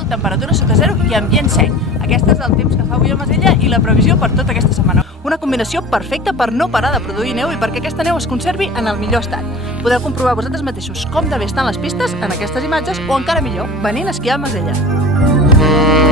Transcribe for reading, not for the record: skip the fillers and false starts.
sol, temperatura sota zero i ambient sec. Aquest és el temps que fa avui a Masella i la previsió per tota aquesta setmana. Una combinació perfecta per no parar de produir neu i perquè aquesta neu es conservi en el millor estat. Podeu comprovar vosaltres mateixos com de bé estan les pistes en aquestes imatges o encara millor, venint a esquiar a Masella.